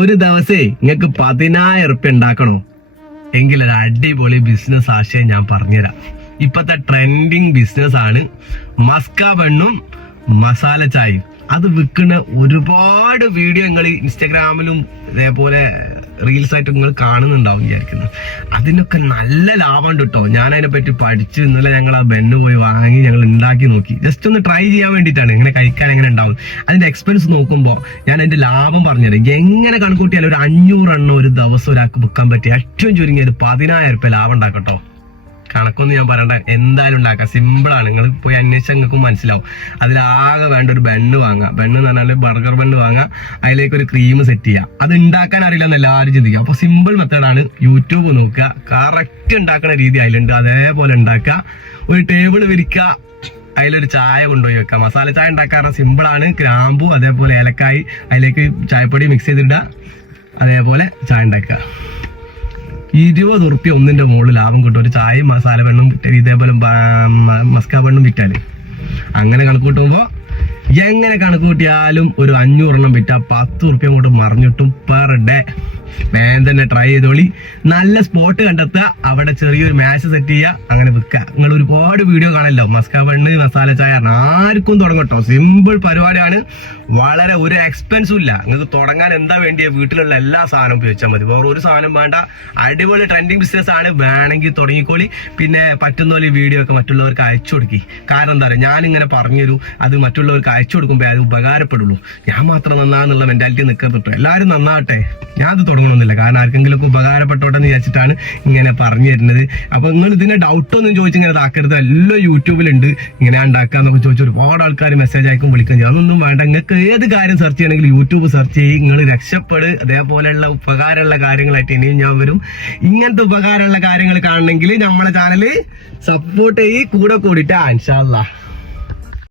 ഒരു ദിവസേ നിങ്ങൾക്ക് 10,000 ഉറുപ്പ്യ ഉണ്ടാക്കണോ എങ്കിൽ ഒരു അടിപൊളി ബിസിനസ് ആശയം ഞാൻ പറഞ്ഞുതരാം. ഇപ്പത്തെ ട്രെൻഡിങ് ബിസിനസ് ആണ് മസ്ക ബണ്ണും മസാല ചായയും. അത് വിൽക്കുന്ന ഒരുപാട് വീഡിയോ നിങ്ങൾ ഇൻസ്റ്റാഗ്രാമിലും ഇതേപോലെ റീൽസ് ആയിട്ട് നിങ്ങൾ കാണുന്നുണ്ടാവും വിചാരിക്കുന്നത്. അതിനൊക്കെ നല്ല ലാഭമുണ്ട് കേട്ടോ. ഞാൻ അതിനെ പറ്റി പഠിച്ച് ഇന്നലെ ഞങ്ങൾ ആ ബെന്ന് പോയി വാങ്ങി ഞങ്ങൾ ഉണ്ടാക്കി നോക്കി. ജസ്റ്റ് ഒന്ന് ട്രൈ ചെയ്യാൻ വേണ്ടിയിട്ടാണ്. ഇങ്ങനെ കഴിക്കാൻ എങ്ങനെ ഉണ്ടാവും, അതിന്റെ എക്സ്പെൻസ് നോക്കുമ്പോൾ ഞാൻ അതിന്റെ ലാഭം പറഞ്ഞുതരാം. എങ്ങനെ കണക്കൂട്ടിയാലും ഒരു 500 എണ്ണം ഒരു ദിവസം ഒരാൾക്ക് വിൽക്കാൻ പറ്റിയ ഏറ്റവും ചുരുങ്ങിയത് 10,000 ഉറുപ്പ്യ ലാഭം ഉണ്ടാക്കട്ടോ. കണക്കൊന്നും ഞാൻ പറയണ്ട, എന്തായാലും ഉണ്ടാക്കാം. സിമ്പിളാണ്. നിങ്ങൾ പോയി അന്വേഷിച്ചാൽ നിങ്ങൾക്കും മനസ്സിലാവും. അതിലാകെ വേണ്ട ഒരു ബണ്ണ് വാങ്ങാം. ബണ്ണ് എന്ന് പറഞ്ഞാൽ ബർഗർ ബണ്ണ് വാങ്ങാം. അതിലേക്ക് ഒരു ക്രീം സെറ്റ് ചെയ്യുക. അത് ഉണ്ടാക്കാൻ അറിയില്ല എന്ന് എല്ലാവരും ചിന്തിക്കുക. അപ്പോൾ സിമ്പിൾ മെത്തേഡാണ്. യൂട്യൂബ് നോക്കുക, കറക്റ്റ് ഉണ്ടാക്കുന്ന രീതി അതിലുണ്ട്. അതേപോലെ ഉണ്ടാക്കുക. ഒരു ടേബിൾ വിരിക്കുക, അതിലൊരു ചായ കൊണ്ടുപോയി വെക്കുക. മസാല ചായ ഉണ്ടാക്കാറ് സിമ്പിളാണ്. ഗ്രാമ്പു അതേപോലെ ഏലക്കായി അതിലേക്ക് ചായപ്പൊടി മിക്സ് ചെയ്തിടുക. അതേപോലെ ചായ ഉണ്ടാക്കുക. 20 ഉറുപ്പ്യ ഒന്നിന്റെ മുകളിൽ ലാഭം കിട്ടും. ഒരു ചായയും മസാല വെണ്ണും ഇതേപോലെ മസ്ക വെണ്ണും വിറ്റാല്. അങ്ങനെ കണക്ക് കൂട്ടുമ്പോ എങ്ങനെ കണക്ക് കൂട്ടിയാലും ഒരു 500 എണ്ണം വിറ്റാ 10 ഉറുപ്പ്യ അങ്ങോട്ട് മറിഞ്ഞിട്ടും പെർ ഡേ. വേഗം തന്നെ ട്രൈ ചെയ്തോളി. നല്ല സ്പോട്ട് കണ്ടെത്തുക, അവിടെ ചെറിയൊരു മാച്ച് സെറ്റ് ചെയ്യുക, അങ്ങനെ വിൽക്കുക. നിങ്ങൾ ഒരുപാട് വീഡിയോ കാണല്ലോ മസ്ക ബണ്ണ് മസാല ചായ. ആർക്കും തുടങ്ങട്ടോ. സിമ്പിൾ പരിപാടിയാണ്. വളരെ ഒരു എക്സ്പെൻസും ഇല്ല. നിങ്ങൾക്ക് തുടങ്ങാൻ എന്താ വേണ്ടിയ വീട്ടിലുള്ള എല്ലാ സാധനവും ഉപയോഗിച്ചാൽ മതി. വേറെ ഒരു സാധനം വേണ്ട. അടിപൊളി ട്രെൻഡിങ് ബിസിനസ് ആണ്. വേണമെങ്കിൽ തുടങ്ങിക്കോളി. പിന്നെ പറ്റുന്ന പോലെ വീഡിയോ ഒക്കെ മറ്റുള്ളവർക്ക് അയച്ചു കൊടുക്കി. കാരണം എന്താ പറയുക, ഞാനിങ്ങനെ പറഞ്ഞുതരൂ, അത് മറ്റുള്ളവർക്ക് അയച്ചു കൊടുക്കുമ്പോൾ അത് ഉപകാരപ്പെടുള്ളൂ. ഞാൻ മാത്രം നന്നാന്നുള്ള മെന്റാലിറ്റി നിൽക്കരുത്. എല്ലാവരും നന്നാവട്ടെ. ഞാൻ അത് തുടങ്ങണമെന്നില്ല. കാരണം ആർക്കെങ്കിലും ഒക്കെ ഉപകാരപ്പെട്ടോട്ടെ എന്ന് വിചാരിച്ചിട്ടാണ് ഇങ്ങനെ പറഞ്ഞു തരുന്നത്. അപ്പൊ നിങ്ങൾ ഇതിന്റെ ഡൗട്ടൊന്നും ചോദിച്ചിങ്ങനെ ഇതാക്കരുത്. എല്ലാം യൂട്യൂബിലുണ്ട്. ഇങ്ങനെ ഉണ്ടാക്കാന്നൊക്കെ ചോദിച്ചാൽ ഒരുപാട് ആൾക്കാർ മെസ്സേജ് അയക്കും, വിളിക്കും. അതൊന്നും വേണ്ട. നിങ്ങൾക്ക് ഏത് കാര്യം സെർച്ച് ചെയ്യണമെങ്കിൽ യൂട്യൂബ് സെർച്ച് ചെയ്യും. നിങ്ങൾ രക്ഷപ്പെട്. അതേപോലെയുള്ള ഉപകാരമുള്ള കാര്യങ്ങളായിട്ട് ഇനിയും ഞാൻ വരും. ഇങ്ങനത്തെ ഉപകാരമുള്ള കാര്യങ്ങൾ കാണണമെങ്കിൽ നമ്മളെ ചാനൽ സപ്പോർട്ട് ചെയ്യ്, കൂടെ കൂടിയിട്ട് ഇൻഷാ അല്ലാഹ്.